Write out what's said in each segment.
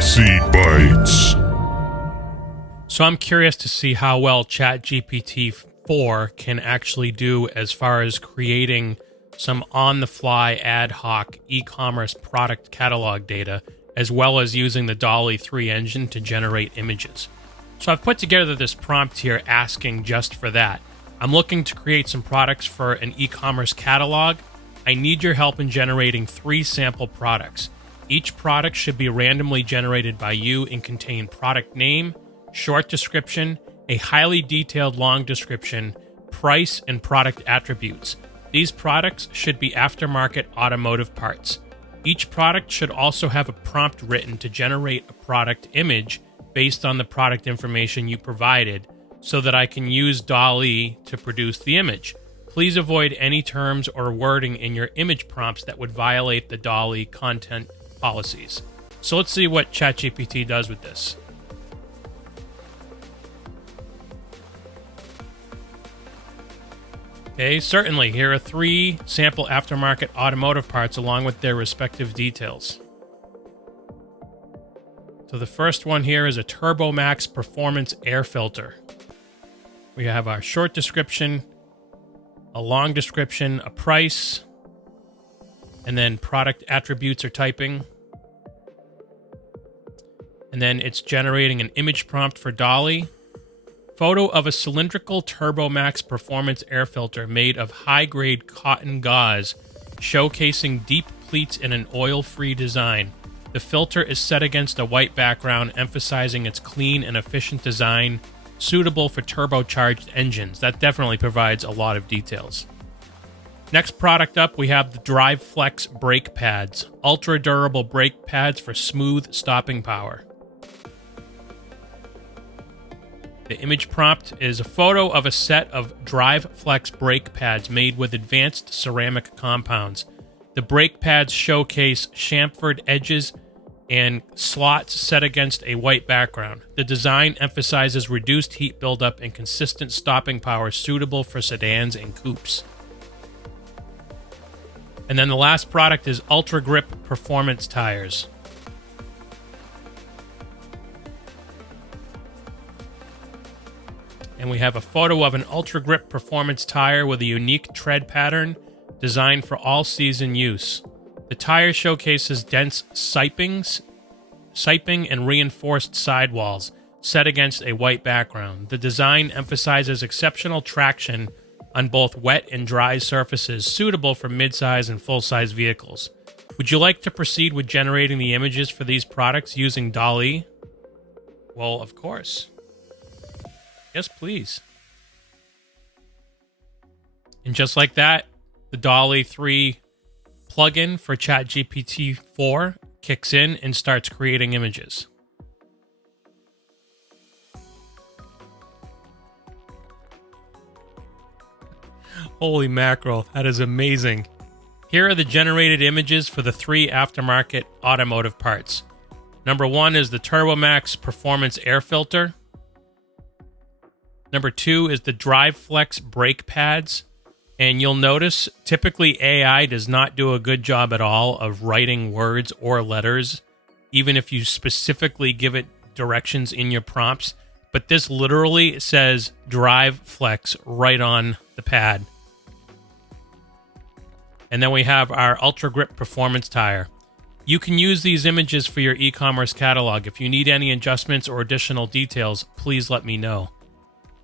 Saucy Bites. So I'm curious to see how well ChatGPT 4 can actually do as far as creating some on-the-fly ad hoc e-commerce product catalog data, as well as using the DALL-E 3 engine to generate images. So I've put together this prompt here asking just for that. I'm looking to create some products for an e-commerce catalog. I need your help in generating 3 sample products. Each product should be randomly generated by you and contain product name, short description, a highly detailed long description, price, and product attributes. These products should be aftermarket automotive parts. Each product should also have a prompt written to generate a product image based on the product information you provided so that I can use DALL-E to produce the image. Please avoid any terms or wording in your image prompts that would violate the DALL-E content policies. So let's see what ChatGPT does with this. Okay, certainly. Here are 3 sample aftermarket automotive parts along with their respective details. So the first one here is a TurboMax Performance Air Filter. We have our short description, a long description, a price, and then product attributes or typing. And then it's generating an image prompt for DALL-E. Photo of a cylindrical TurboMax Performance Air Filter made of high-grade cotton gauze, showcasing deep pleats in an oil-free design. The filter is set against a white background, emphasizing its clean and efficient design, suitable for turbocharged engines. That definitely provides a lot of details. Next product up, we have the Drive Flex brake pads, ultra-durable brake pads for smooth stopping power. The image prompt is a photo of a set of Drive Flex brake pads made with advanced ceramic compounds. The brake pads showcase chamfered edges and slots set against a white background. The design emphasizes reduced heat buildup and consistent stopping power suitable for sedans and coupes. And then the last product is Ultra Grip Performance Tires. And we have a photo of an Ultra Grip Performance tire with a unique tread pattern designed for all-season use. The tire showcases dense siping and reinforced sidewalls set against a white background. The design emphasizes exceptional traction on both wet and dry surfaces, suitable for midsize and full-size vehicles. Would you like to proceed with generating the images for these products using DALL-E? Well, of course. Yes, please. And just like that, the DALL-E 3 plugin for ChatGPT 4 kicks in and starts creating images. Holy mackerel, that is amazing. Here are the generated images for the 3 aftermarket automotive parts. Number 1 is the TurboMax Performance Air Filter. Number 2 is the Drive Flex brake pads. And you'll notice typically AI does not do a good job at all of writing words or letters, even if you specifically give it directions in your prompts. But this literally says Drive Flex right on the pad. And then we have our Ultra Grip Performance Tire. You can use these images for your e-commerce catalog. If you need any adjustments or additional details, please let me know.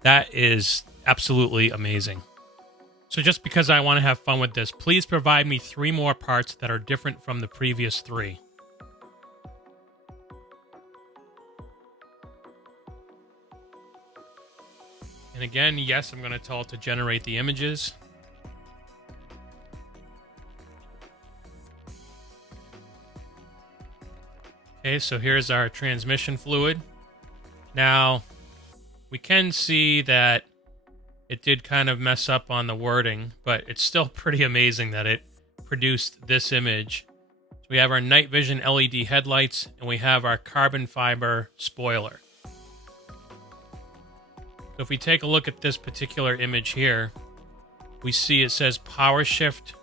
That is absolutely amazing. So just because I want to have fun with this, please provide me 3 more parts that are different from the previous 3. And again, yes, I'm going to tell it to generate the images. Okay, so here's our transmission fluid. Now, we can see that it did kind of mess up on the wording, but it's still pretty amazing that it produced this image. So we have our night vision LED headlights, and we have our carbon fiber spoiler. So if we take a look at this particular image here, we see it says power shift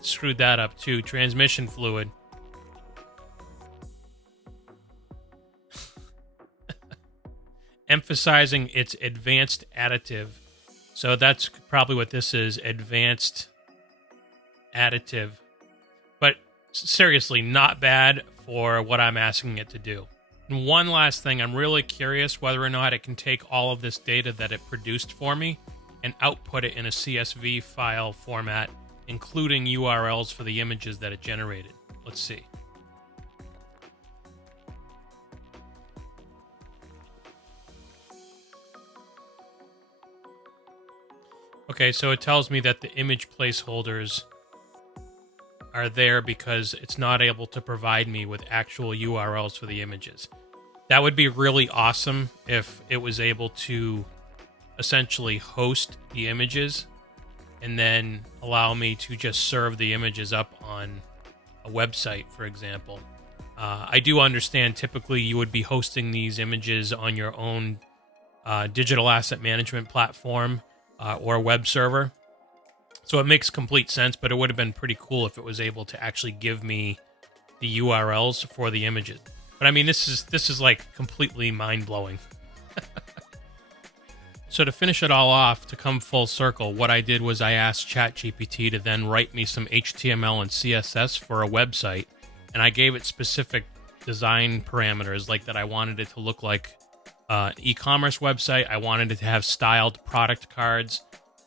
screwed that up too, transmission fluid. emphasizing it's advanced additive. So that's probably what this is, advanced additive. But seriously, not bad for what I'm asking it to do. And one last thing, I'm really curious whether or not it can take all of this data that it produced for me and output it in a CSV file format, including URLs for the images that it generated. Let's see. Okay, so it tells me that the image placeholders are there because it's not able to provide me with actual URLs for the images. That would be really awesome if it was able to essentially host the images and then allow me to just serve the images up on a website, for example. I do understand typically you would be hosting these images on your own digital asset management platform or web server. So it makes complete sense, but it would have been pretty cool if it was able to actually give me the URLs for the images. But I mean, this is like completely mind-blowing. So to finish it all off, to come full circle, what I did was I asked ChatGPT to then write me some HTML and CSS for a website, and I gave it specific design parameters, like that I wanted it to look like an e-commerce website. I wanted it to have styled product cards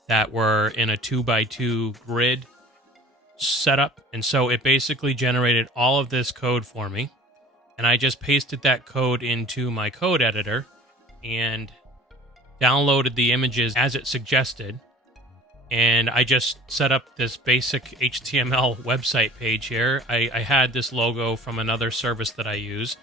that were in a 2x2 grid setup. And so it basically generated all of this code for me. And I just pasted that code into my code editor and downloaded the images as it suggested. And I just set up this basic HTML website page here. I had this logo from another service that I use,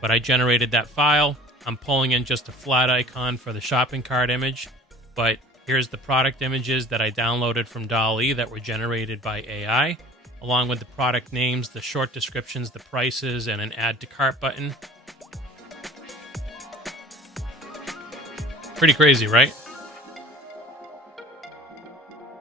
but I generated that file. I'm pulling in just a flat icon for the shopping cart image, but here's the product images that I downloaded from DALL-E that were generated by AI, along with the product names, the short descriptions, the prices, and an add to cart button. Pretty crazy, right?